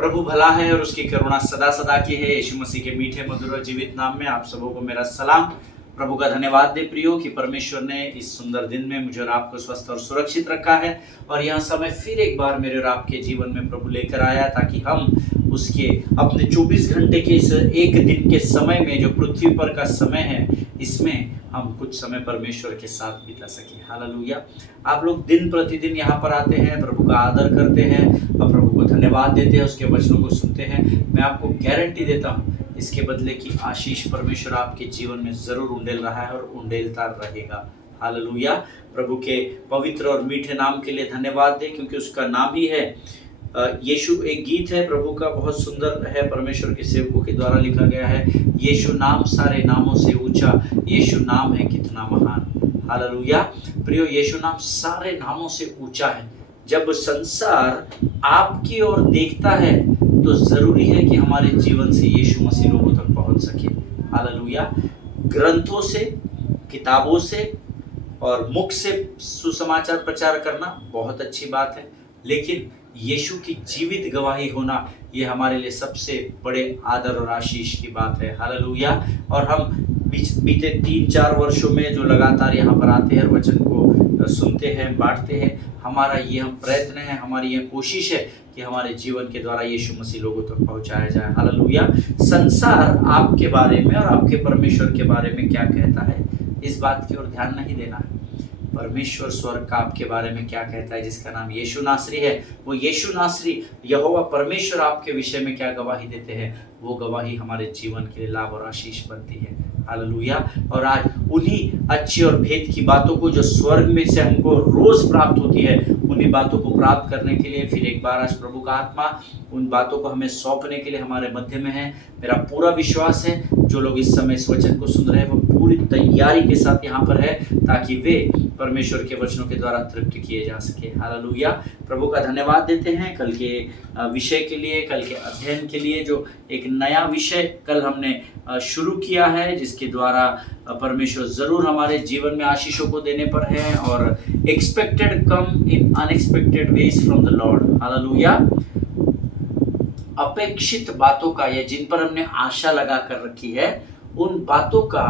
प्रभु भला है और उसकी करुणा सदा सदा की है। यीशु मसीह के मीठे मधुर और जीवित नाम में आप सबों को मेरा सलाम। प्रभु का धन्यवाद दे प्रियो कि परमेश्वर ने इस सुंदर दिन में मुझे और आपको स्वस्थ और सुरक्षित रखा है और यह समय फिर एक बार मेरे और आपके जीवन में प्रभु लेकर आया ताकि हम उसके अपने 24 घंटे के इस एक दिन के समय में जो पृथ्वी पर का समय है इसमें हम कुछ समय परमेश्वर के साथ बिता सके। हालेलुया। आप लोग दिन प्रतिदिन यहाँ पर आते हैं, प्रभु का आदर करते हैं और प्रभु को धन्यवाद देते हैं, उसके वचनों को सुनते हैं। मैं आपको गारंटी देता हूँ इसके बदले की आशीष परमेश्वर आपके जीवन में जरूर उंडेल रहा है और उंडेलता रहेगा। हालेलुया। प्रभु के पवित्र और मीठे नाम के लिए धन्यवाद दे क्योंकि उसका नाम ही है यीशु। एक गीत है प्रभु का, बहुत सुंदर है, परमेश्वर के सेवकों के द्वारा लिखा गया है। यीशु नाम सारे नामों से ऊंचा, यीशु नाम है कितना महान। हालेलुया। प्रियो, यीशु नाम सारे नामों से ऊंचा है। जब संसार आपकी ओर देखता है तो जरूरी है कि हमारे जीवन से यीशु मसीह लोगों तक पहुंच सके। हालेलुया। ग्रंथों से, किताबों से और मुख से सुसमाचार प्रचार करना बहुत अच्छी बात है, लेकिन यीशु की जीवित गवाही होना ये हमारे लिए सबसे बड़े आदर और आशीष की बात है। हालेलुया। और हम बीते 3-4 वर्षों में जो लगातार यहाँ पर आते हैं, वचन को सुनते हैं, बांटते हैं, हमारा ये हम प्रयत्न है, हमारी ये कोशिश है कि हमारे जीवन के द्वारा यीशु मसीह लोगों तक पहुंचाया जाए। हालेलुया। संसार आपके बारे में और आपके परमेश्वर के बारे में क्या कहता है इस बात की ओर ध्यान नहीं देना है। परमेश्वर स्वर्ग का आपके बारे में क्या कहता है जिसका नाम यीशु नासरी है, वो यीशु नासरी यहोवा परमेश्वर आपके विषय में क्या गवाही देते हैं, वो गवाही हमारे जीवन के लिए लाभ और आशीष बनती है। हालेलुया। और आज उन्हीं अच्छी और भेद की बातों को जो स्वर्ग में से हमको रोज प्राप्त होती है, उन्हीं बातों को प्राप्त करने के लिए फिर एक बार आज प्रभु का आत्मा उन बातों को हमें सौंपने के लिए हमारे मध्य में है। मेरा पूरा विश्वास है जो लोग इस समय इस वचन को सुन रहे हैं वो पूरी तैयारी के साथ यहाँ पर है ताकि वे परमेश्वर के वचनों के द्वारा तृप्त किए जा सके। हालेलुया। प्रभु का धन्यवाद देते हैं कल के विषय के लिए, कल के अध्ययन के लिए, जो एक नया विषय कल हमने शुरू किया है जिसके द्वारा परमेश्वर जरूर हमारे जीवन में आशीषों को देने पर है। और expected come in unexpected veg from the Lord. Hallelujah. अपेक्षित बातों का या जिन पर हमने आशा लगा कर रखी है उन बातों का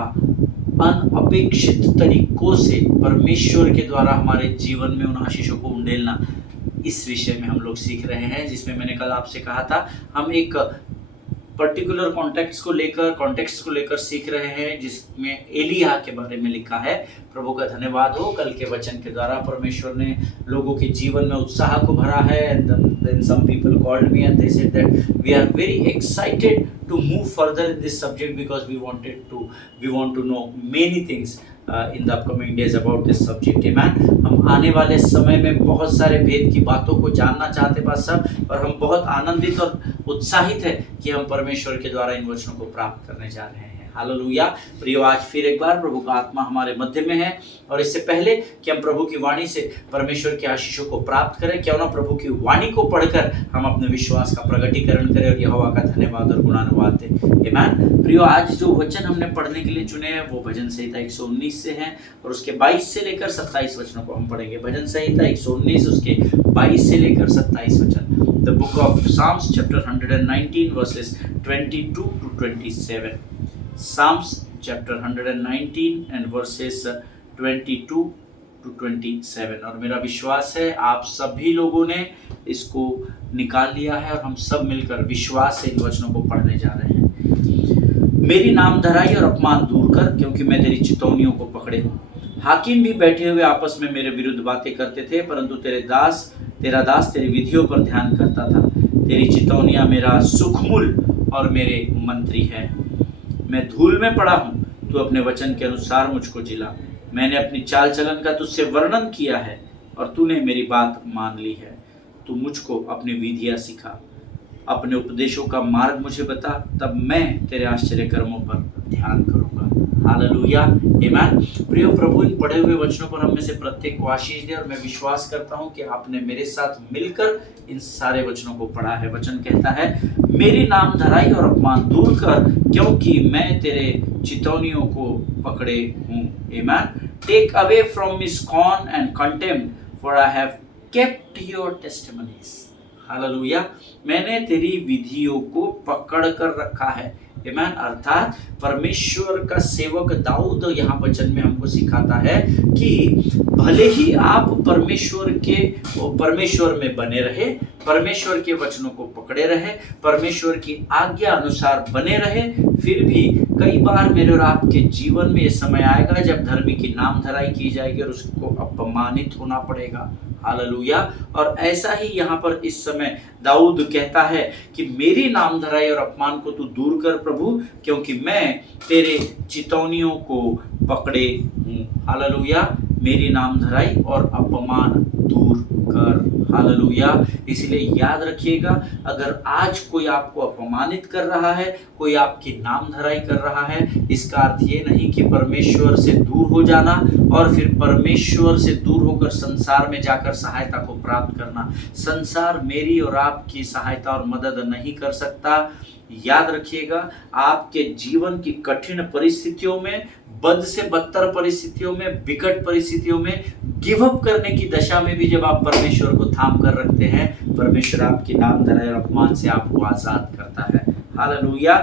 अनअपेक्षित तरीकों से परमेश्वर के द्वारा हमारे जीवन में उन आशीषों को उंडेलना, इस विषय में हम लोग सीख रहे हैं। जिसमें मैंने कल आपसे कहा था हम एक पर्टिकुलर कॉन्टेक्स्ट को लेकर सीख रहे हैं जिसमें एलिया के बारे में लिखा है। प्रभु का धन्यवाद हो, कल के वचन के द्वारा परमेश्वर ने लोगों के जीवन में उत्साह को भरा है। Then some people called me and they said that we are very excited to move further in this subject because we want to know many things in the upcoming days about this subject. Amen. हम आने वाले समय में बहुत सारे भेद की बातों को जानना चाहते पास्टर, और हम बहुत आनंदित और उत्साहित है कि हम परमेश्वर के द्वारा इन वचनों को प्राप्त करने जा रहे हैं। हालेलुया। प्रियो, आज फिर एक बार प्रभु का आत्मा हमारे मध्य में है और इससे पहले कि हम प्रभु की वाणी से परमेश्वर के आशीषों को प्राप्त करें, क्यों ना प्रभु की वाणी को पढ़कर हम अपने विश्वास का प्रगटीकरण करें और यहोवा का धन्यवाद और गुणानुवाद दें। आमीन। प्रियो, आज जो वचन हमने पढ़ने के लिए चुने हैं वो भजन संहिता 119 से हैं और उसके 22 से लेकर 27 वचनों को हम पढ़ेंगे। भजन संहिता 119 उसके 22 से लेकर 27 वचन। The book of Psalms chapter 119 verses 22 to 27. Psalms chapter 119 and verses 22 to 27। और मेरा विश्वास है आप सभी लोगों ने इसको निकाल लिया है और हम सब मिलकर विश्वास से इन वचनों को पढ़ने जा रहे हैं। मेरी नामधराई और अपमान दूर कर, क्योंकि मैं तेरी चितौनियों को पकड़े हूँ। हाकिम भी बैठे हुए आपस में मेरे विरुद्ध बातें करते थे, परंतु तेरा दास तेरी विधियों पर ध्यान करता था। तेरी चितौनियां मेरा सुखमूल और मेरे मंत्री है। मैं धूल में पड़ा हूँ, तू अपने वचन के अनुसार मुझको जिला। मैंने अपनी चाल चलन का तुझसे वर्णन किया है और तूने मेरी बात मान ली है। तू मुझको अपनी विधियाँ सिखा, अपने उपदेशों का मार्ग मुझे बता, तब मैं तेरे आश्चर्य कर्मों पर ध्यान करूंगा। हालेलुया। आमीन। प्रियो, प्रभु इन पढ़े हुए वचनों पर हम में से प्रत्येक को आशीष दे और मैं विश्वास करता हूं कि आपने मेरे साथ मिलकर इन सारे वचनों को पढ़ा है। वचन कहता है, मेरी नामधराई और अपमान दूर कर, क्योंकि मैं तेरे चितौनियों को पकड़े हूँ। आमीन। Take away from me scorn and contempt, for I have kept your testimonies. हालेलुया। मैंने तेरी विधियों को पकड़ कर रखा है। आमीन। अर्थात परमेश्वर का सेवक दाऊद यहाँ वचन में हमको सिखाता है कि भले ही आप परमेश्वर में बने रहे, परमेश्वर के वचनों को पकड़े रहे, परमेश्वर की आज्ञा अनुसार बने रहे, फिर भी कई बार मेरे और आपके जीवन में ये समय आएगा जब धर्मी की नामधराई की जाएगी और उसको अपमानित होना पड़ेगा। हालेलुया। और ऐसा ही यहाँ पर इस समय दाऊद कहता है कि मेरी नामधराई और अपमान को तू दूर कर प्रभु, क्योंकि मैं तेरे चितौनियों को पकड़े हूँ। हालेलुया। मेरी नामधराई और अपमान दूर कर। हालेलुया। इसलिए याद रखिएगा, अगर आज कोई आपको अपमानित कर रहा है, कोई आपकी नामधराई कर रहा है, इसका अर्थ ये नहीं कि परमेश्वर से दूर हो जाना और फिर परमेश्वर से दूर होकर संसार में जाकर सहायता को प्राप्त करना। संसार मेरी और आपकी सहायता और मदद नहीं कर सकता। याद रखिएगा, आपके जीवन की कठिन परिस्थितियों में, बद से बदतर परिस्थितियों में, विकट परिस्थितियों में, गिव अप करने की दशा में भी जब आप परमेश्वर को थाम कर रखते हैं, परमेश्वर आपकी नामधराई और अपमान से आपको आजाद करता है। हालेलुया।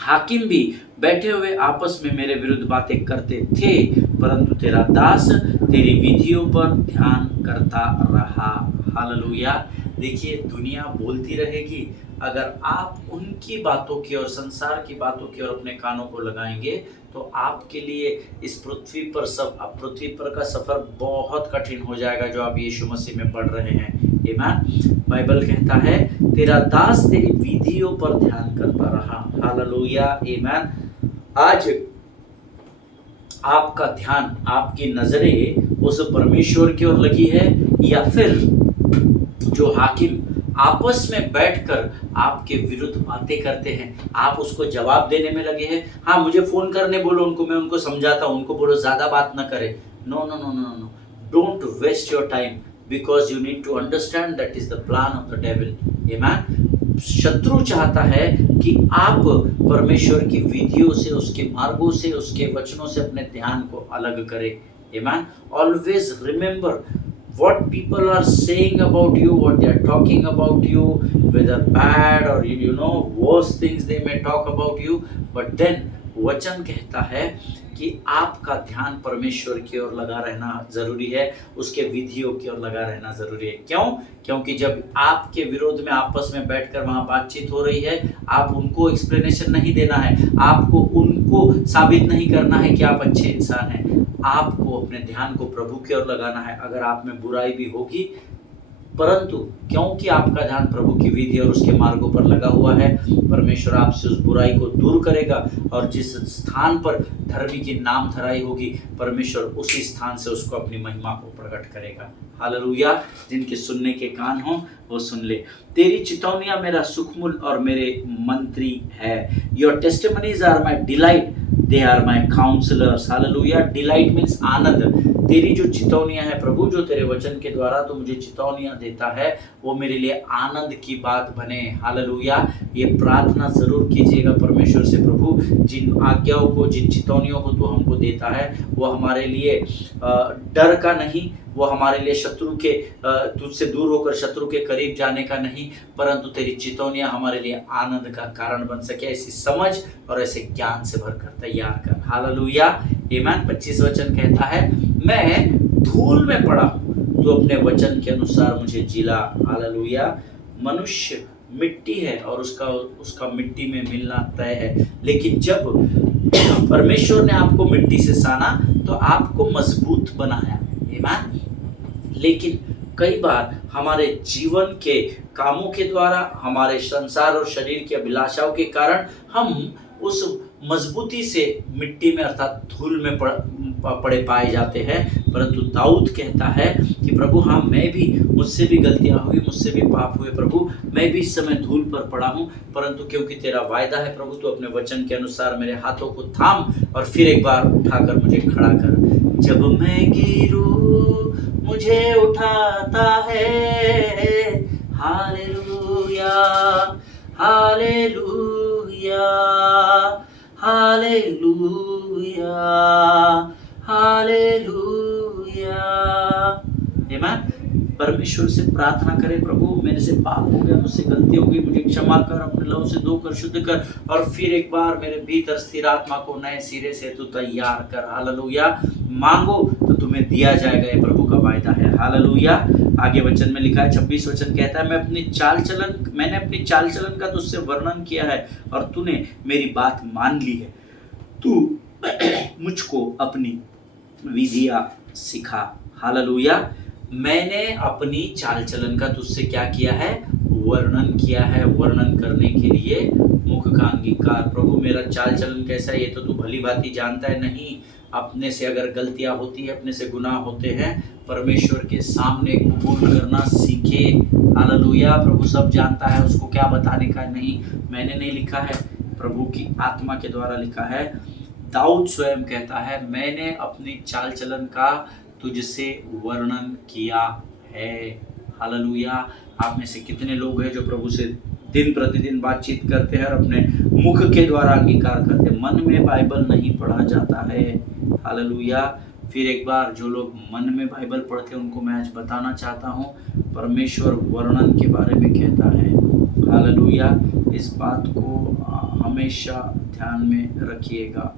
हाकिम भी बैठे हुए आपस में मेरे विरुद्ध बातें करते थे, परंतु तेरा दास तेरी विधियों पर ध्यान करता रहा। हालेलुया। देखिए, दुनिया बोलती रहेगी, अगर आप उनकी बातों की और संसार की बातों की ओर अपने कानों को लगाएंगे तो आपके लिए इस पृथ्वी पर का सफर बहुत कठिन हो जाएगा जो आप यीशु मसीह में पढ़ रहे हैं। आमीन। बाइबल कहता है तेरा दास तेरी विधियों पर ध्यान करता रहा। हालेलुया। आमीन। आज आपका ध्यान, आपकी नजरें उस परमेश्वर की ओर लगी है या फिर जो हाकिम आपस में बैठकर आपके विरुद्ध बातें करते हैं, आप उसको जवाब देने में लगे हैं। हाँ, मुझे फोन करने बोलो उनको, मैं उनको समझाता हूँ, उनको बोलो ज्यादा बात ना करे। No no no no no, don't waste your time, because you need to understand that is the plan of the devil. आमीन। शत्रु चाहता है कि आप परमेश्वर की विधियों से, उसके मार्गों से, उसके वचनों से अपने ध्यान को अलग करें। आमीन। Always remember what people are saying about you, what they are talking about you, whether bad or worse things they may talk about you, but then वचन कहता है कि आपका ध्यान परमेश्वर की ओर लगा रहना जरूरी है, उसके विधियों की ओर लगा रहना जरूरी है। क्यों? क्योंकि जब आपके विरोध में आपस में बैठकर वहां बातचीत हो रही है, आप उनको एक्सप्लेनेशन नहीं देना है, आपको उनको साबित नहीं करना है कि आप अच्छे इंसान हैं, आपको अपने ध्यान को प्रभु की ओर लगाना है। अगर आप में बुराई भी होगी, परंतु क्योंकि आपका ध्यान प्रभु की विधि और उसके मार्गों पर लगा हुआ है, परमेश्वर आपसे उस बुराई को दूर करेगा और जिस स्थान पर धर्मी की नामधराई होगी, परमेश्वर उसी स्थान से उसको अपनी महिमा को प्रकट करेगा। हालेलुया। जिनके सुनने के कान हो वो सुन ले। तेरी चितौनियां मेरा सुखमूल और मेरे मंत्री है। Your testimonies are my delight, they are my counsellors. Hallelujah. Delight means आनंद। तेरी जो चितौनियां है प्रभु, जो तेरे वचन के द्वारा तो मुझे चितौनियां देता है, वो मेरे लिए आनंद की बात बने। हालेलुया। ये प्रार्थना जरूर कीजिएगा परमेश्वर से, प्रभु जिन आज्ञाओं को, जिन चितौनियों को तू हमको देता है, वो हमारे लिए डर का नहीं, वो हमारे लिए शत्रु के तुझसे दूर होकर शत्रु के करीब जाने का नहीं, परंतु तेरी चितौनियां हमारे लिए आनंद का कारण बन सके। ऐसी समझ और ऐसे ज्ञान से भरकर तैयार कर। हालेलुया। आमीन। 25 वचन कहता है, मैं धूल में पड़ा हूँ, तो अपने वचन के अनुसार मुझे जिला। हालेलुया। मनुष्य मिट्टी है और उसका मिट्टी में मिलना तय है, लेकिन जब परमेश्वर ने आपको मिट्टी से साना तो आपको मजबूत बनाया। आमीन। लेकिन कई बार हमारे जीवन के कामों के द्वारा, हमारे संसार और शरीर की अभिलाषाओं के कारण हम उस मजबूती से मिट्टी में अर्थात धूल में पड़े पाए जाते हैं। परंतु दाऊद कहता है कि प्रभु हाँ, मैं भी, मुझसे भी गलतियां हुई, मुझसे भी पाप हुए प्रभु, मैं भी इस समय धूल पर पड़ा हूँ, परंतु क्योंकि तेरा वायदा है प्रभु, तो अपने वचन के अनुसार मेरे हाथों को थाम और फिर एक बार उठाकर मुझे खड़ा कर। जब मैं गिरूं मुझे उठाता है। Hallelujah, hallelujah, hallelujah, hallelujah. आमीन। परमेश्वर से प्रार्थना करें, प्रभु मेरे से पाप हो गया, मुझसे गलती हो गई, मुझे क्षमा कर, अपने लहू से धोकर शुद्ध कर और फिर एक बार मेरे भीतर स्थिर आत्मा को नए सिरे से तू तैयार कर। हालेलुया। मांगो तो तुम्हें दिया जाएगा, ये प्रभु का वायदा है। हालेलुया। आगे वचन में लिखा है 26 वचन कहता है, मैंने अपनी चाल चलन का तुझसे वर्णन किया है और तूने मेरी बात मान ली है। तू मुझको अपनी विधियां सिखा। हालेलुया। मैंने अपनी चाल चलन का तुझसे क्या किया है? वर्णन किया है। वर्णन करने के लिए मुख का अंगीकार। प्रभु मेरा चाल चलन कैसा है ये तो तू भली भांति जानता है। नहीं, अपने से अगर गलतियां होती है, अपने से गुनाह होते हैं, परमेश्वर के सामने कबूल करना सीखे। हालेलुया। प्रभु सब जानता है, उसको क्या बताने का नहीं। मैंने नहीं लिखा है, प्रभु की आत्मा के द्वारा लिखा है। दाऊद स्वयं कहता है, मैंने अपनी चाल चलन का तुझसे वर्णन किया है। हालेलुया। आप में से कितने लोग हैं जो प्रभु से दिन प्रतिदिन बातचीत करते हैं और अपने मुख के द्वारा अंगीकार करते हैं? मन में बाइबल नहीं पढ़ा जाता है। हालेलुया। फिर एक बार जो लोग मन में बाइबल पढ़ते हैं उनको मैं आज बताना चाहता हूँ, परमेश्वर वर्णन के बारे में कहता है। हालेलुया। इस बात को हमेशा ध्यान में रखिएगा।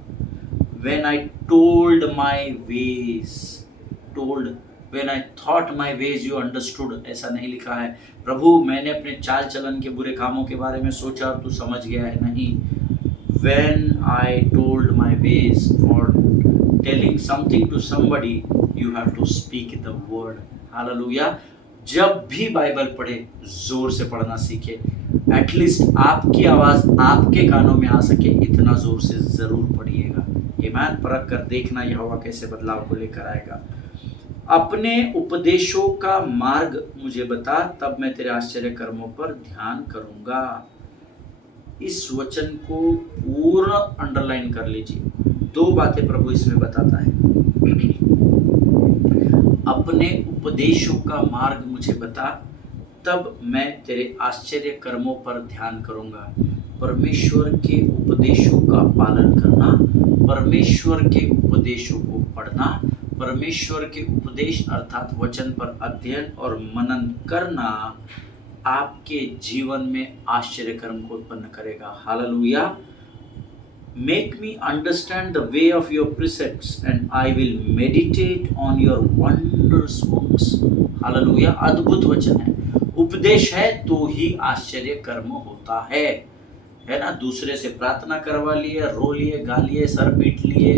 When I told my ways, when I thought my ways you understood, ऐसा नहीं लिखा है। प्रभु मैंने अपने चाल चलन के बुरे कामों के बारे में सोचा और तू समझ गया है। नहीं, when I told my ways, for telling something to somebody you have to speak the word. Hallelujah. जब भी बाइबल पढ़े जोर से पढ़ना सीखे। एटलीस्ट आपकी आवाज आपके कानों में आ सके, इतना जोर से जरूर पढ़िएगा। ईमान परख कर देखना यहोवा कैसे बदलाव को लेकर आएगा। अपने उपदेशों का मार्ग मुझे बता, तब मैं तेरे आश्चर्य कर्मों पर ध्यान करूंगा। इस वचन को पूर्ण अंडरलाइन कर लीजिए। दो बातें प्रभु इसमें बताता है। अपने उपदेशों का मार्ग मुझे बता, तब मैं तेरे आश्चर्य कर्मों पर ध्यान करूंगा। परमेश्वर के उपदेशों का पालन करना, परमेश्वर के उपदेशों को पढ़ना, परमेश्वर के उपदेश अर्थात वचन पर अध्ययन और मनन करना आपके जीवन में आश्चर्य कर्म को उत्पन्न करेगा। Hallelujah. Make me understand the way of your precepts and I will meditate on your wondrous works. Hallelujah. अद्भुत वचन है। उपदेश है तो ही आश्चर्य कर्म होता है ना। दूसरे से प्रार्थना करवा लिए, रो लिए, गा लिए, सर पीट लिए,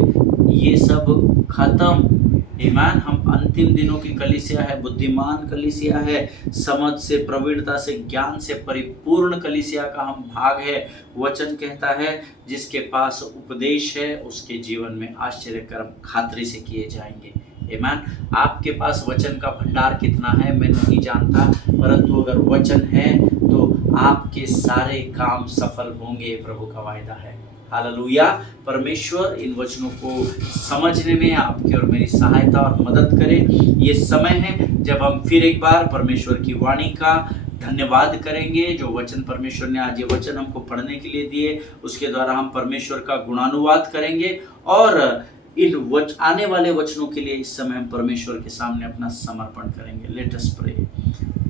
ये सब खत्म। ईमान। हम अंतिम दिनों की कलीसिया है, बुद्धिमान कलीसिया है, समझ से, प्रवीणता से, ज्ञान से परिपूर्ण कलीसिया का हम भाग है। वचन कहता है जिसके पास उपदेश है उसके जीवन में आश्चर्य कर्म खातरी से किए जाएंगे। ईमान। आपके पास वचन का भंडार कितना है मैं नहीं जानता, परंतु अगर वचन है तो आपके सारे काम सफल होंगे, प्रभु का वायदा है। हालेलुया। परमेश्वर इन वचनों को समझने में आपकी और मेरी सहायता और मदद करे। ये समय है जब हम फिर एक बार परमेश्वर की वाणी का धन्यवाद करेंगे। जो वचन परमेश्वर ने आज ये वचन हमको पढ़ने के लिए दिए, उसके द्वारा हम परमेश्वर का गुणानुवाद करेंगे और इन आने वाले वचनों के लिए इस समय हम परमेश्वर के सामने अपना समर्पण करेंगे। Let us pray.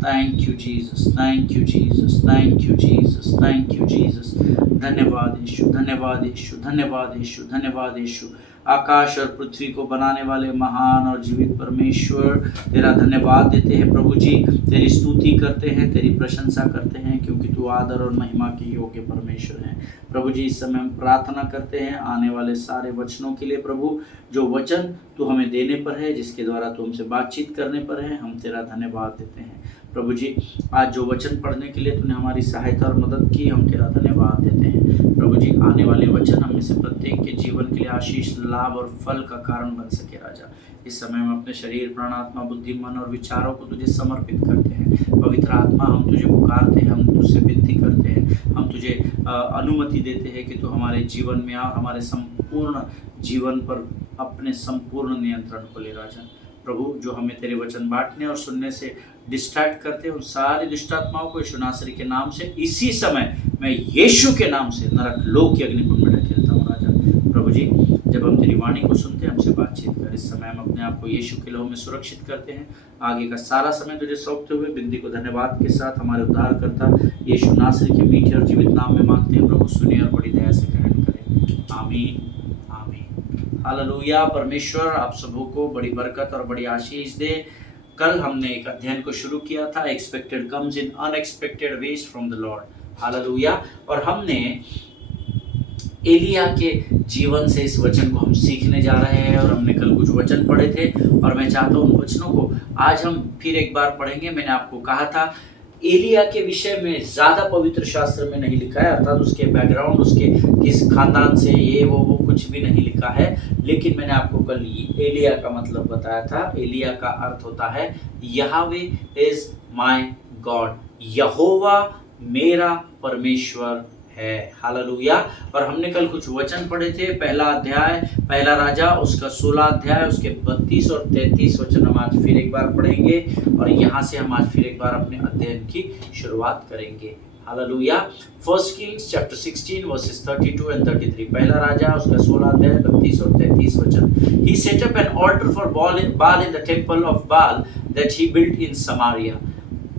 Thank you Jesus, thank you Jesus, thank you Jesus, thank you Jesus. धन्यवाद यीशु, धन्यवाद यीशु, धन्यवाद यीशु, धन्यवाद यीशु। आकाश और पृथ्वी को बनाने वाले महान और जीवित परमेश्वर, तेरा धन्यवाद देते हैं प्रभु जी। तेरी स्तुति करते हैं, तेरी प्रशंसा करते हैं, क्योंकि तू आदर और महिमा के योग्य परमेश्वर है। प्रभु जी इस समय हम प्रार्थना करते हैं आने वाले सारे वचनों के लिए। प्रभु जो वचन तू हमें देने पर है, जिसके द्वारा तू हमसे बातचीत करने पर है, हम तेरा धन्यवाद देते हैं। प्रभु जी आज जो वचन पढ़ने के लिए तूने हमारी सहायता और मदद की, हम तेरा धन्यवाद देते हैं। प्रभु जी आने वाले वचन हमें से प्रत्येक के जीवन के लिए आशीष, लाभ और फल का कारण बन सके। राजा इस समय हम अपने शरीर, प्राण, आत्मा, बुद्धि, मन और विचारों को तुझे समर्पित करते हैं। पवित्र आत्मा हम तुझे पुकारते हैं, हम तुझसे विनती करते हैं, हम तुझे अनुमति देते हैं कि तू हमारे जीवन में आ, हमारे संपूर्ण जीवन पर अपने संपूर्ण नियंत्रण को ले। राजा प्रभु जो हमें तेरे वचन बांटने और सुनने से डिस्ट्रैक्ट करते हैं, उन सारी दुष्टात्माओं को यीशु नासरी के नाम से इसी समय मैं यीशु के नाम से नरक लोक की अग्निकुंड में ढकेलता हूँ। राजा प्रभु जी जब जब हम तेरी वाणी को सुनते हैं हमसे बातचीत कर। इस समय हम अपने आप को यीशु के लहू में सुरक्षित करते हैं। आगे का सारा समय तुझे सौंपते हुए बिंदी को धन्यवाद के साथ हमारे उद्धारकर्ता यीशु नासरी के मीठे और जीवित नाम में मांगते हैं। प्रभु सुनिए और बड़ी दया से ग्रहण करें। आमीन आमीन। हालेलुया। परमेश्वर आप सबों को बड़ी बरकत और बड़ी आशीष दे। कल हमने एक अध्ययन को शुरू किया था, expected comes in unexpected veg from the Lord. Hallelujah. और हमने एलिया के जीवन से इस वचन को हम सीखने जा रहे हैं और हमने कल कुछ वचन पढ़े थे और मैं चाहता हूँ उन वचनों को आज हम फिर एक बार पढ़ेंगे। मैंने आपको कहा था एलिया के विषय में ज़्यादा पवित्र शास्त्र में नहीं लिखा है, अर्थात उसके बैकग्राउंड, उसके किस खानदान से ये वो कुछ भी नहीं लिखा है। लेकिन मैंने आपको कल एलिया का मतलब बताया था। एलिया का अर्थ होता है यहोवा इज माय गॉड, यहोवा मेरा परमेश्वर है। हालेलुया। और हमने कल कुछ वचन पढ़े थे। पहला अध्याय, पहला राजा, उसका 16 अध्याय, उसके 32 और 33 वचन हम आज फिर एक बार पढ़ेंगे और यहाँ से हम आज फिर एक बार अपने अध्ययन की शुरुआत करेंगे। Hallelujah. 1 Kings chapter 16 verses 32 and 33। पहला राजा, उसका 16 अध्याय, 32 और 33 वचन। He set up an altar for Baal in the temple of Baal that he built in Samaria.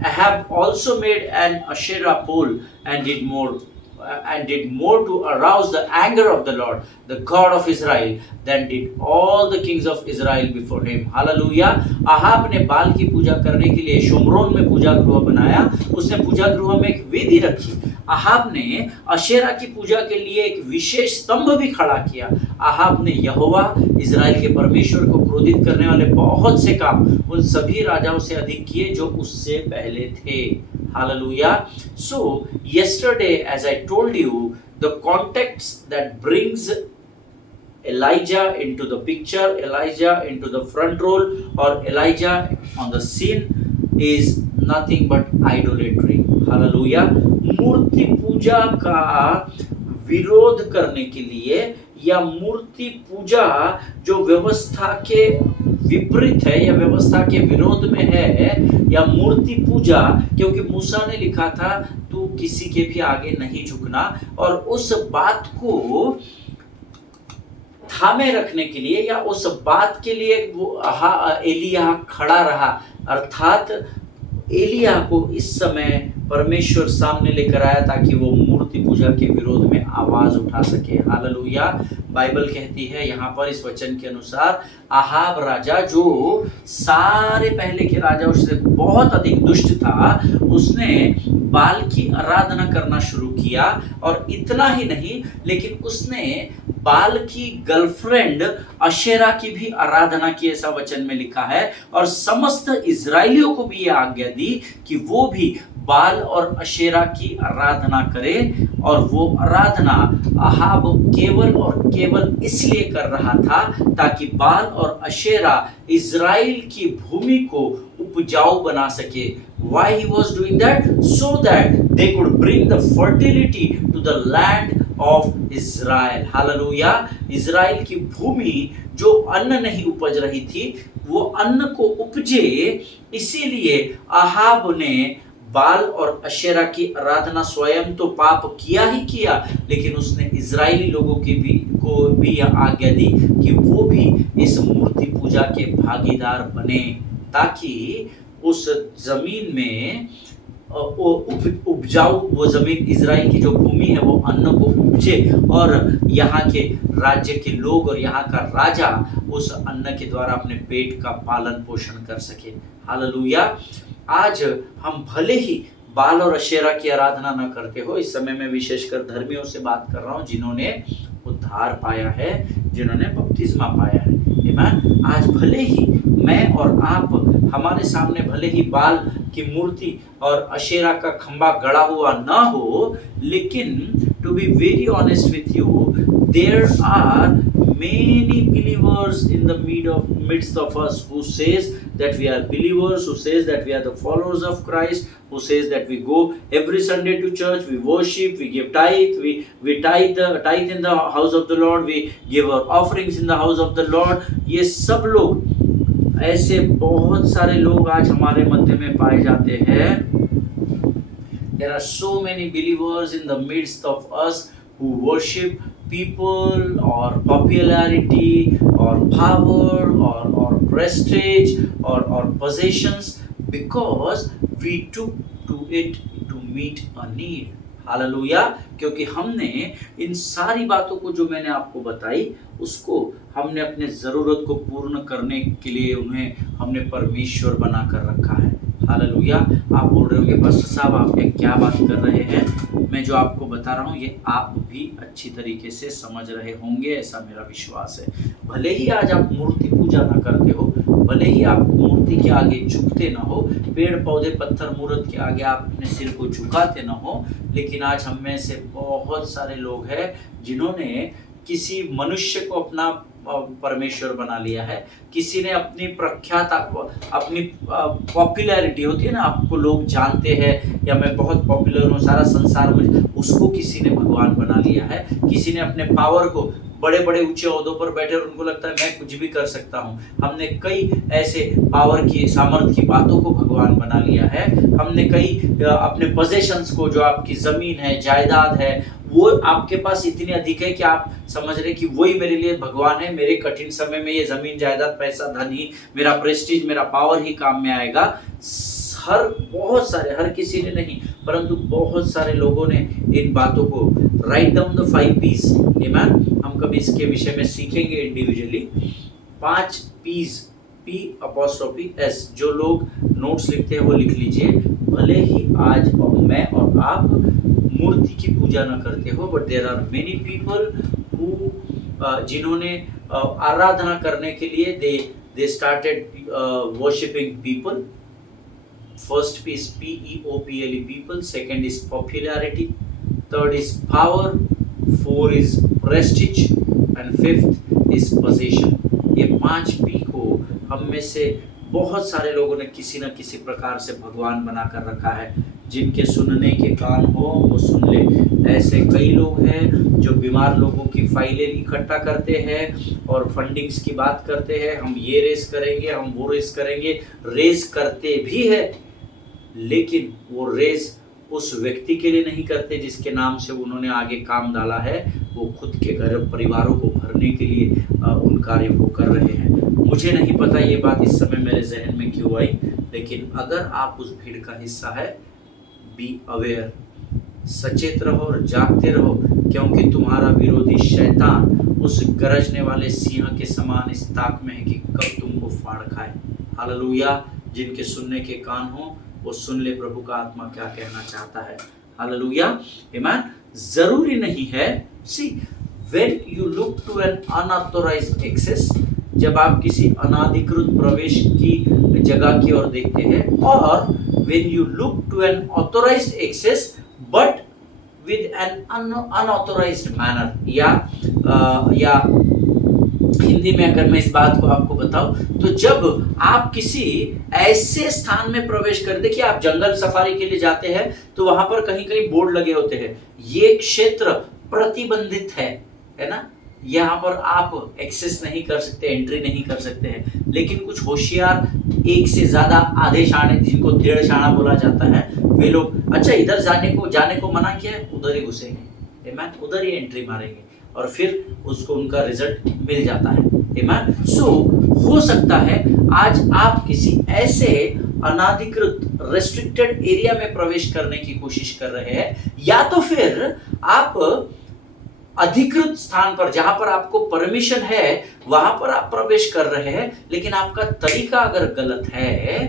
Ahab also made an Asherah pole and did more to arouse the anger of the Lord, the God of Israel, than did all the kings of Israel before him. Hallelujah। Ahab ने बाल की पूजा करने के लिए Shomron में पूजा गृह बनाया। उसने पूजा गृह में एक वेदी रखी। आहाब ने अशेरा की पूजा के लिए एक विशेष स्तंभ भी खड़ा किया। आहाब ने यहोवा इजराइल के परमेश्वर को क्रोधित करने वाले बहुत से काम उन सभी राजाओं से अधिक किए जो उससे पहले थे। Hallelujah। So yesterday, as I told you, the context that brings Elijah into the picture, Elijah into the front role, or Elijah on the scene is nothing but idolatry. Hallelujah। मूर्ति पूजा का विरोध करने के लिए या मूर्ति पूजा जो व्यवस्था के विपरीत है या व्यवस्था के विरोध में है, या मूर्ति पूजा, क्योंकि मूसा ने लिखा था तू किसी के भी आगे नहीं झुकना, और उस बात को थामे रखने के लिए या उस बात के लिए वो एलिया खड़ा रहा। अर्थात एलिया को इस समय परमेश्वर सामने लेकर आया ताकि वो मूर्ति पूजा के विरोध में आवाज उठा सके। हालेलुया। बाइबल कहती है यहाँ पर इस वचन के अनुसार आहाब राजा, जो सारे पहले के राजाओं से बहुत अधिक दुष्ट था, उसने बाल की आराधना करना शुरू किया। और इतना ही नहीं, लेकिन उसने बाल की गर्लफ्रेंड अशेरा की भी आराधना की, ऐसा वचन में लिखा है। और समस्त इजराइलियों को भी यह आज्ञा दी कि वो भी बाल और अशेरा की आराधना करें। और वो आराधना आहाब केवल और केवल इसलिए कर रहा था ताकि बाल और अशेरा इजराइल की भूमि को उपजाऊ बना सके। Why he was doing that? So that they could bring the fertility to the land of Israel. Hallelujah। Israel की भूमि जो अन्न नहीं उपज रही थी, वो अन्न को उपजे, इसीलिए आहाब ने बाल और अशेरा की आराधना स्वयं तो पाप किया ही किया, लेकिन उसने इजरायली लोगों को भी यह आज्ञा दी कि वो भी इस मूर्ति पूजा के भागीदार बने, ताकि उस जमीन में उपजाऊ, वो जमीन इजराइल की जो भूमि है वो अन्न को उपजे और यहाँ के राज्य के लोग और यहाँ का राजा उस अन्न के द्वारा अपने पेट का पालन पोषण कर सके। हालेलुया। आज हम भले ही बाल और अशेरा की आराधना न करते हो, इस समय मैं विशेषकर धर्मियों से बात कर रहा हूँ जिन्होंने उद्धार पाया है, जिन्होंने बपतिस्मा पाया है। आमीन। आज भले ही मैं और आप, हमारे सामने भले ही बाल की मूर्ति और अशेरा का खंबा गड़ा हुआ ना हो, लेकिन to be very honest with you, there are many believers in the midst of us who says that we are believers, who says that we are the followers of Christ, who says that we go every Sunday to church, we worship, we give tithe, we tithe in the house of the Lord, we give our offerings in the house of the Lord। ये सब लोग, ऐसे बहुत सारे लोग आज हमारे मध्य में पाए जाते हैं। There are so many believers in the midst of us who worship, people or popularity or power or prestige or possessions, because we took to it to meet a need. Hallelujah. क्योंकि हमने इन सारी बातों को जो मैंने आपको बताई, उसको हमने अपने ज़रूरत को पूर्ण करने के लिए उन्हें हमने परमेश्वर बना कर रखा है। हालेलुया। आप बोल रहे होंगे पास्टर साहब आप क्या बात कर रहे हैं? मैं जो आपको बता रहा हूँ ये आप भी अच्छी तरीके से समझ रहे होंगे, ऐसा मेरा विश्वास है। भले ही आज आप मूर्ति पूजा ना करते हो, भले ही आप मूर्ति के आगे झुकते ना हो, पेड़ पौधे पत्थर मूर्त के आगे आप अपने सिर को झुकाते ना हो, लेकिन आज हम में से बहुत सारे लोग हैं जिन्होंने किसी मनुष्य को अपना परमेश्वर बना लिया है। किसी ने अपनी प्रख्यात अपनी पॉपुलैरिटी होती है ना, आपको लोग जानते हैं या मैं बहुत पॉपुलर हूँ सारा संसार में, उसको किसी ने भगवान बना लिया है। किसी ने अपने पावर को, बड़े बड़े ऊंचे ओहदों पर बैठे और उनको लगता है मैं कुछ भी कर सकता हूँ। हमने कई ऐसे पावर की सामर्थ की बातों को भगवान बना लिया है। हमने कई अपने पोजेशंस को, जो आपकी ज़मीन है, जायदाद है, वो आपके पास इतनी अधिक है कि आप समझ रहे कि वही मेरे लिए भगवान है। मेरे कठिन समय में ये ज़मीन, जायदाद, पैसा, धन ही, मेरा प्रेस्टीज, मेरा पावर ही काम में आएगा। बहुत सारे, हर किसी ने नहीं परंतु बहुत सारे लोगों ने इन बातों को, राइट डाउन द 5 P's, आमीन। हम कभी इसके विषय में सीखेंगे इंडिविजुअली। 5 P's, P''S, जो लोग नोट्स लिखते हैं वो लिख लीजिए। भले ही आज मैं और आप मूर्ति की पूजा न करते हो, but there are many people who जिन्होंने आराधना करने के लिए they started worshipping people. First is P-E-O-P-L-E, people. Second is popularity. Third is power. 4 is prestige. And 5th is possession. ये 5 P को हम में से बहुत सारे लोगों ने किसी न किसी प्रकार से भगवान बना कर रखा है। जिनके सुनने के कान हो वो सुन ले। ऐसे कई लोग हैं जो बीमार लोगों की फाइलें इकट्ठा करते हैं और फंडिंग्स की बात करते हैं। हम ये रेस करेंगे, हम वो रेस करेंगे, रेस करते भी है, लेकिन वो रेस उस व्यक्ति के लिए नहीं करते जिसके नाम से उन्होंने आगे काम डाला है। वो खुद के घर परिवारों को भरने के लिए उन कार्यों को कर रहे हैं। मुझे नहीं पता ये बात इस समय मेरे जहन में क्यों आई, लेकिन अगर आप उस भीड़ का हिस्सा है, बी अवेयर, सचेत रहो और जागते रहो, क्योंकि तुम्हारा विरोधी शैतान उस गरजने वाले सिंह के समान इस ताक में है कि कब तुमको फाड़ खाए। हालेलुया। जिनके सुनने के कान हो वो सुन ले प्रभु का आत्मा क्या कहना चाहता है। हालेलुया, आमीन। जरूरी नहीं है, see when you look to an unauthorized access, जब आप किसी अनाधिकृत प्रवेश की जगह की ओर देखते हैं, और when you look to an authorized access but with an unauthorized manner, या हिंदी में अगर मैं इस बात को आपको बताऊं तो जब आप किसी ऐसे स्थान में प्रवेश कर, देखिए आप जंगल सफारी के लिए जाते हैं तो वहां पर कहीं कहीं बोर्ड लगे होते हैं, ये क्षेत्र प्रतिबंधित है ना, यहाँ पर आप एक्सेस नहीं कर सकते, एंट्री नहीं कर सकते हैं। लेकिन कुछ होशियार, एक से ज्यादा आधे शाणे, जिनको 1.5 शाणा बोला जाता है, वे लोग अच्छा इधर जाने को मना किया है, उधर ही घुसेंगे, उधर ही एंट्री मारेंगे और फिर उसको उनका रिजल्ट मिल जाता है। आमीन। सो हो सकता है आज आप किसी ऐसे अनाधिकृत रेस्ट्रिक्टेड एरिया में प्रवेश करने की कोशिश कर रहे हैं, या तो फिर आप अधिकृत स्थान पर, जहां पर आपको परमिशन है, वहां पर आप प्रवेश कर रहे हैं, लेकिन आपका तरीका अगर गलत है,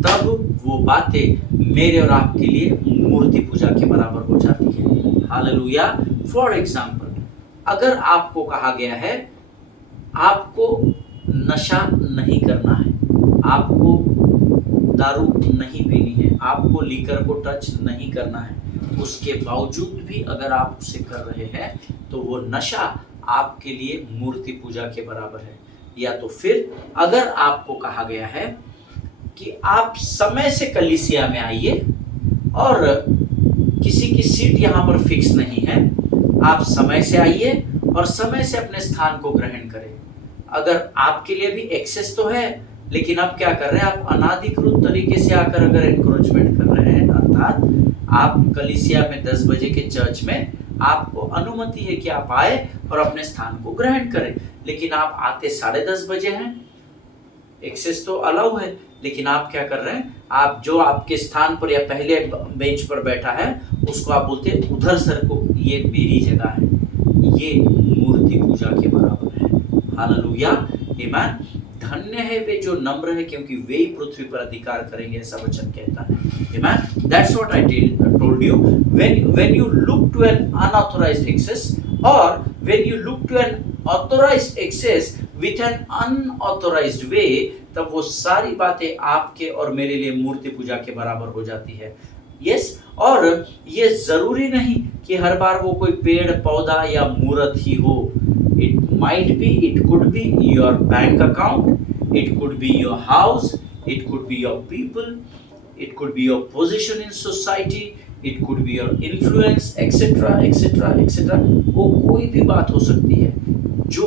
तब वो बातें मेरे और आपके लिए मूर्ति पूजा के बराबर हो जाती है। हालेलुया। फॉर एग्जाम्पल, अगर आपको कहा गया है आपको नशा नहीं करना है, आपको दारू नहीं पीनी है, आपको लीकर को टच नहीं करना है, उसके बावजूद भी अगर आप उसे कर रहे हैं तो वो नशा आपके लिए मूर्ति पूजा के बराबर है। या तो फिर अगर आपको कहा गया है कि आप समय से कलीसिया में आइए और किसी की सीट यहाँ पर फिक्स नहीं है, आप समय से आइए और समय से अपने स्थान को ग्रहण करें। अगर आपके लिए भी एक्सेस तो है, लेकिन आप क्या कर रहे हैं, आप अनाधिकृत तरीके से आकर अगर एनक्रोचमेंट कर रहे हैं, अर्थात आप कलीसिया में 10 बजे के चर्च में आपको अनुमति है कि आप आए और अपने स्थान को ग्रहण करें, लेकिन आप आते 10:30 बजे हैं, एक्सेस तो अलाउ है, लेकिन आप क्या कर रहे हैं, आप जो आपके स्थान पर या पहले बेंच पर बैठा है उसको आप बोलते हैं उधर सर को, ये मेरी जगह है। ये मूर्ति पूजा के बराबर है। हालेलुया, आमीन। धन्य है वे जो नम्र है, क्योंकि वे ही पृथ्वी पर अधिकार करेंगे, ऐसा वचन कहता है। आमीन। That's what I told you. When you look to an unauthorized access, or when you look to an authorized access with an unauthorized way, तब वो सारी बातें आपके और मेरे लिए मूर्ति पूजा के बराबर हो जाती है। यस, और ये जरूरी नहीं कि हर बार वो कोई पेड़ पौधा या मूर्त ही हो। It might be, it could be your bank account, it could be your house, it could be your people, it could be your position in society, it could be your influence, etcetera etcetera etcetera. वो कोई भी बात हो सकती है जो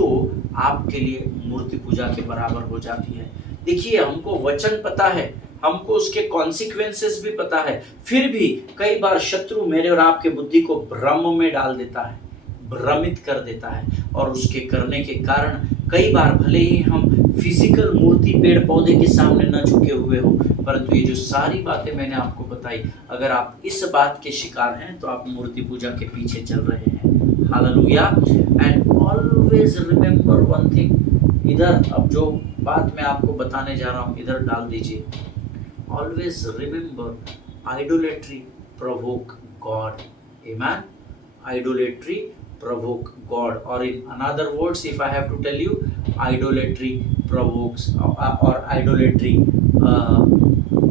आपके लिए मूर्ति पूजा के बराबर हो जाती है। देखिए, हमको वचन पता है, हमको उसके कॉन्सिक्वेंसेस भी पता है, फिर भी कई बार शत्रु मेरे और आपके बुद्धि को भ्रम में डाल देता है, भ्रमित कर देता है, और उसके करने के कारण कई बार भले ही हम फिजिकल मूर्ति पेड़ पौधे के सामने न झुके हुए हो, परंतु ये जो सारी बातें मैंने आपको बताई, अगर आप इस बात के शिकार हैं तो आप मूर्ति पूजा के पीछे चल रहे हैं। Hallelujah. And always remember one thing, इधर अब जो बात मैं आपको बताने जा रहा हूँ इधर डाल दीजिए। Always remember, idolatry provoke God. Amen. Idolatry provoke God, or in another words, if I have to tell you, idolatry provokes or idolatry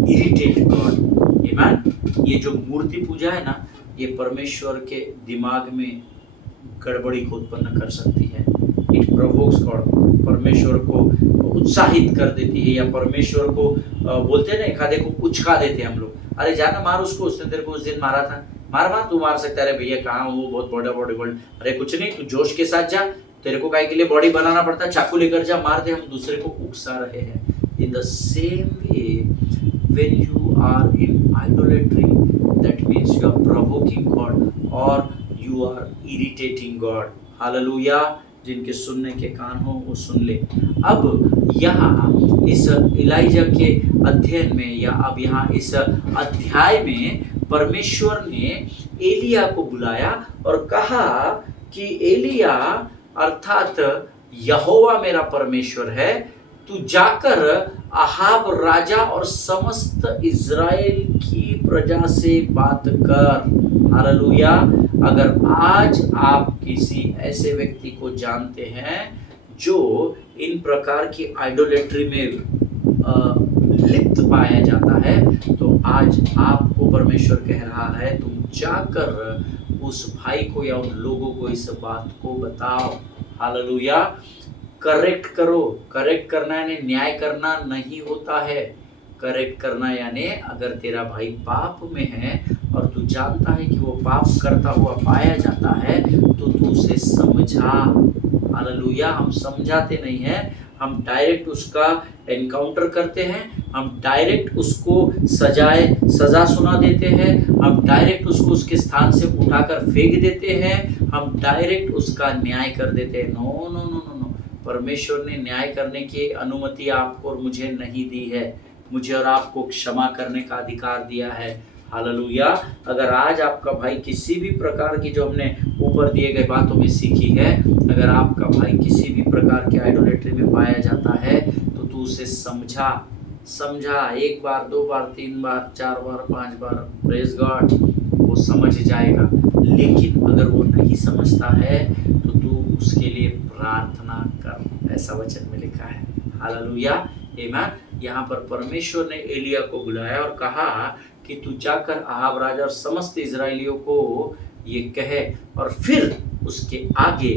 irritate God. Amen. ये जो मूर्ति पूजा है ना, ये परमेश्वर के दिमाग में गड़बड़ी को उत्पन्न कर सकती है। It provokes God, परमेश्वर को उत्साहित कर देती है, या परमेश्वर को बोलते हैं ना, एखादे को उचका देते हैं हम लोग, अरे जाना मार उसको, उसने तेरे को उस दिन मारा था, मार तू मार सकता है। अरे भैया कहाँ, वो बहुत बड़ा बॉडी बिल्ड, अरे कुछ नहीं, तू जोश के साथ जा, तेरे को काहे के लिए बॉडी बनाना पड़ता है, चाकू लेकर जा, मार दे। हम दूसरे को उकसा रहे हैं। In the same way, when you are in idolatry, that means you are provoking God और you are irritating God. Hallelujah. जिनके सुनने के कान हो वो सुन ले। अब यहाँ इस इलाइजा के अध्ययन में, या अब यहाँ इस अध्याय में परमेश्वर ने एलिया को बुलाया और कहा कि एलिया अर्थात यहोवा मेरा परमेश्वर है, तू जाकर अहाब राजा और समस्त इज़राइल की प्रजा से बात कर। हालेलुया। अगर आज आप किसी ऐसे व्यक्ति को जानते हैं जो इन प्रकार की आइडोलेट्री में लिप्त पाया जाता है, तो आज आपको परमेश्वर कह रहा है, तुम जाकर उस भाई को या उन लोगों को इस बात को बताओ। हालेलुया। करेक्ट करो। करेक्ट करना यानी न्याय करना नहीं होता है। करेक्ट करना यानी अगर तेरा भाई पाप में है और तू जानता है कि वो पाप करता हुआ पाया जाता है, तो तू उसे समझा। हालेलुया। हम समझाते नहीं हैं, हम डायरेक्ट उसका एनकाउंटर करते हैं, हम डायरेक्ट उसको सजा सुना देते हैं, हम डायरेक्ट उसको उसके स्थान से उठाकर फेंक देते हैं, हम डायरेक्ट उसका न्याय कर देते हैं। No no no no no. परमेश्वर ने न्याय करने की अनुमति आपको और मुझे नहीं दी है। मुझे और आपको क्षमा करने का अधिकार दिया है। हालेलुया। अगर आज आपका भाई किसी भी प्रकार की, जो हमने ऊपर दिए गए बातों में सीखी है, अगर आपका भाई किसी भी प्रकार के आइडोलेट्री में पाया जाता है, तो तू उसे समझा 1 बार 2 बार 3 बार 4 बार 5 बार, प्रेज गॉड, वो समझ जाएगा। लेकिन अगर वो नहीं समझता है तो तू उसके लिए प्रार्थना कर, ऐसा वचन में लिखा है। हालेलुया। आमीन। यहाँ पर परमेश्वर ने एलिया को बुलाया और कहा कि तू जाकर अहाब राजा और समस्त इजराइलियों को ये कहे, और फिर उसके आगे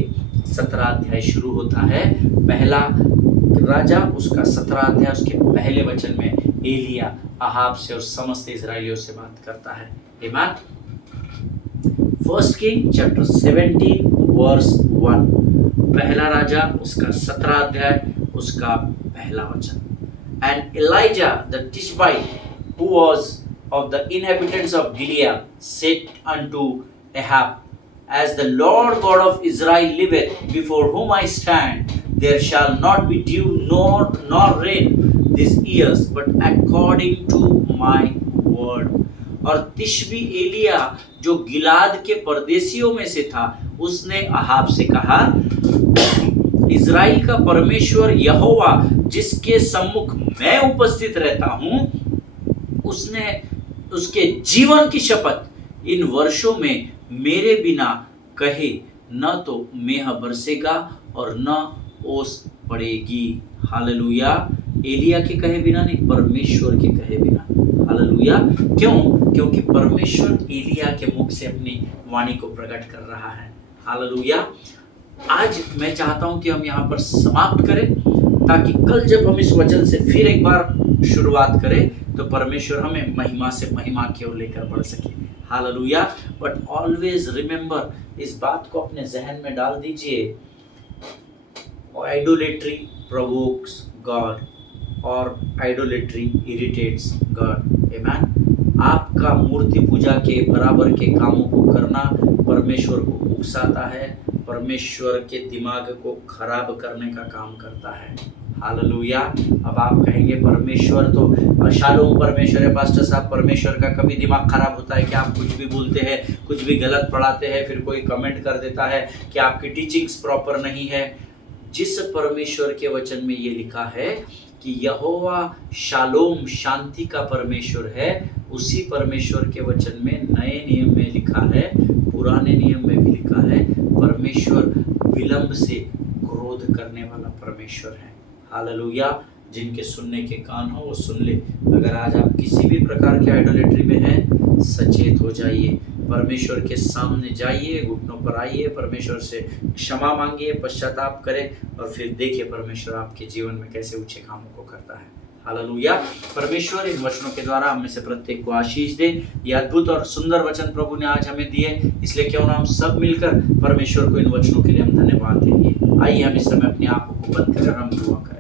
17 अध्याय शुरू होता है। पहला राजा उसका 17 अध्याय, उसके पहले वचन में एलिया अहाब से और समस्त इजराइलियों से बात करता है। आमीन। फर्स्ट किंग चैप्टर 17 वर्स 1, पहला राजा उसका 17 अध्याय, उसका पहला वचन। And Elijah the Tishbite, who was of the inhabitants of Gilead said unto Ahab, As the Lord God of Israel liveth, before whom I stand, there shall not be dew nor rain these years, but according to my word. और तिशबी एलिया जो गिलाद के परदेशियों में से था, उसने Ahab से कहा, Israel का परमेश्वर यहोवा जिसके सम्मुख मैं उपस्थित रहता हूं, उसने उसके जीवन की शपथ, इन वर्षों में मेरे बिना कहे न तो मेह बरसेगा और न ओस पड़ेगी। हालेलुया। एलिया के कहे बिना नहीं, परमेश्वर के कहे बिना। हालेलुया। क्यों? क्योंकि परमेश्वर एलिया के मुख से अपनी वाणी को प्रकट कर रहा है। हालेलुया। आज मैं चाहता हूं कि हम यहाँ पर समाप्त करें, ताकि कल जब हम इस वचन से फिर एक बार शुरुआत करें तो परमेश्वर हमें महिमा से महिमा की ओर लेकर बढ़ सके। हालेलुया। बट ऑलवेज रिमेंबर, इस बात को अपने जहन में डाल दीजिए, आइडोलेट्री प्रोवोक्स गॉड और आइडोलेट्री इरिटेट्स गॉड। आमेन। आपका मूर्ति पूजा के बराबर के कामों को करना परमेश्वर को उकसाता है, परमेश्वर के दिमाग को खराब करने का काम करता है। हालेलुया। अब आप कहेंगे परमेश्वर तो शालोम परमेश्वर है पास्टर साहब, परमेश्वर का कभी दिमाग खराब होता है कि आप कुछ भी बोलते हैं, कुछ भी गलत पढ़ाते हैं, फिर कोई कमेंट कर देता है कि आपकी टीचिंग्स प्रॉपर नहीं है। जिस परमेश्वर के वचन में ये लिखा है कि यहोवा शालोम शांति का परमेश्वर है, उसी परमेश्वर के वचन में नए नियम में लिखा है, पुराने नियम में भी लिखा है, परमेश्वर विलंब से क्रोध करने वाला परमेश्वर है। हालेलुया। जिनके सुनने के कान हो वो सुन ले। अगर आज आप किसी भी प्रकार के आइडोलेट्री में हैं, सचेत हो जाइए, परमेश्वर के सामने जाइए, घुटनों पर आइए, परमेश्वर से क्षमा मांगिए, पश्चाताप करें और फिर देखिए परमेश्वर आपके जीवन में कैसे ऊंचे कामों को करता है। हालेलुया। परमेश्वर इन वचनों के द्वारा हम में से प्रत्येक को आशीष दे। ये अद्भुत और सुंदर वचन प्रभु ने आज हमें दिए, इसलिए क्यों ना हम सब मिलकर परमेश्वर को इन वचनों के लिए हम धन्यवाद देंगे। आइए हम इस समय अपनी आंखों को बंद करें और हम दुआ करें।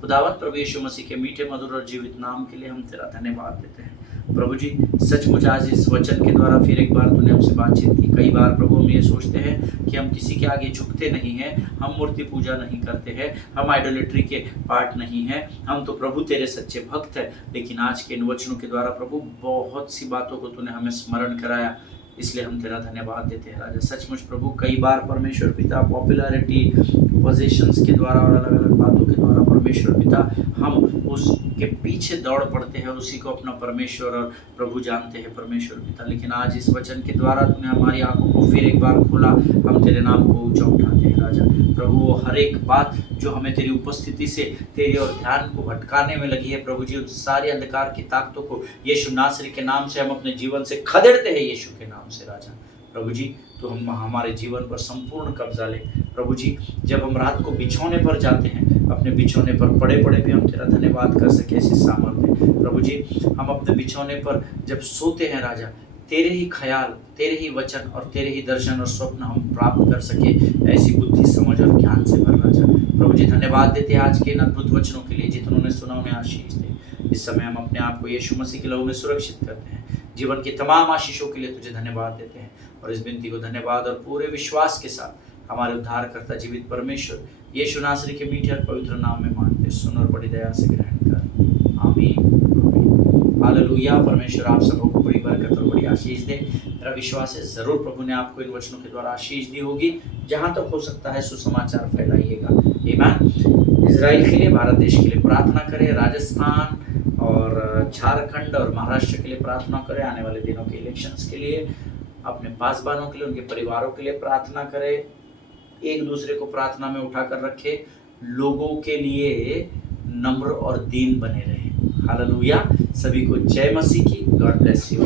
खुदावंद प्रभु यीशु मसीह के मीठे मधुर और जीवित नाम के लिए हम तेरा धन्यवाद देते हैं। प्रभु जी, सचमुच आज इस वचन के द्वारा फिर एक बार तूने हमसे बातचीत की। कई बार प्रभु हम ये सोचते हैं कि हम किसी के आगे झुकते नहीं हैं, हम मूर्ति पूजा नहीं करते हैं, हम आइडोलेट्री के पार्ट नहीं हैं, हम तो प्रभु तेरे सच्चे भक्त हैं। लेकिन आज के इन वचनों के द्वारा प्रभु बहुत सी बातों को तूने हमें स्मरण कराया, इसलिए हम तेरा धन्यवाद देते हैं राजा। सचमुच प्रभु कई बार परमेश्वर पिता पॉपुलैरिटी, पोजीशंस के द्वारा और अलग अलग बातों के द्वारा परमेश्वर पिता हम उसके पीछे दौड़ पड़ते हैं, उसी को अपना परमेश्वर और प्रभु जानते हैं परमेश्वर पिता। लेकिन आज इस वचन के द्वारा तूने हमारी आंखों को फिर एक बार खोला, हम तेरे नाम को ऊंचा उठाते हैं राजा। प्रभु वो हर एक बात जो हमें तेरी उपस्थिति से तेरी और ध्यान को भटकाने में लगी है प्रभु जी, उस सारी अंधकार की ताकतों को यीशु नासरी के नाम से हम अपने जीवन से खदेड़ते हैं, यीशु के नाम से राजा। प्रभु जी तो हम हमारे जीवन पर संपूर्ण कब्जा ले प्रभु जी। जब हम रात को बिछौने पर जाते हैं, अपने बिछौने पर पड़े पड़े भी हम तेरा धन्यवाद कर सके ऐसी सामर्थ्य प्रभु जी। हम अपने बिछौने पर जब सोते हैं राजा, तेरे ही ख्याल, तेरे ही वचन और तेरे ही दर्शन और स्वप्न हम प्राप्त कर सके, ऐसी बुद्धि समझ और ज्ञान से भर राजा। प्रभु जी धन्यवाद देते हैं आज के इन अद्भुत वचनों के लिए, जिन्होंने सुना उन्हें आशीष दे। इस समय हम अपने आप को यीशु मसीह के लहू में सुरक्षित करते हैं। जीवन की तमाम आशीषों के लिए तुझे धन्यवाद देते हैं और इस विनती को धन्यवाद और पूरे विश्वास के साथ हमारे उद्धारकर्ता जीवित परमेश्वर यीशु नासरी के मीठे और पवित्र नाम में मांगते, सुन और बड़ी दया से ग्रहण कर। आमीन। हालेलुया। परमेश्वर आप सबों को बड़ी बरकत और बड़ी आशीष दे। मेरा विश्वास है जरूर प्रभु ने आपको इन वचनों के द्वारा आशीष दी होगी। जहां तक हो सकता है सुसमाचार फैलाइएगा। आमीन। इजराइल के लिए, भारत देश के लिए प्रार्थना करें, राजस्थान और झारखंड और महाराष्ट्र के लिए प्रार्थना करें, आने वाले दिनों के इलेक्शंस के लिए, अपने पासवानों के लिए, उनके परिवारों के लिए प्रार्थना करें, एक दूसरे को प्रार्थना में उठाकर रखें, लोगों के लिए नम्र और दीन बने रहें। हालेलुया। सभी को जय मसीह की। God bless you.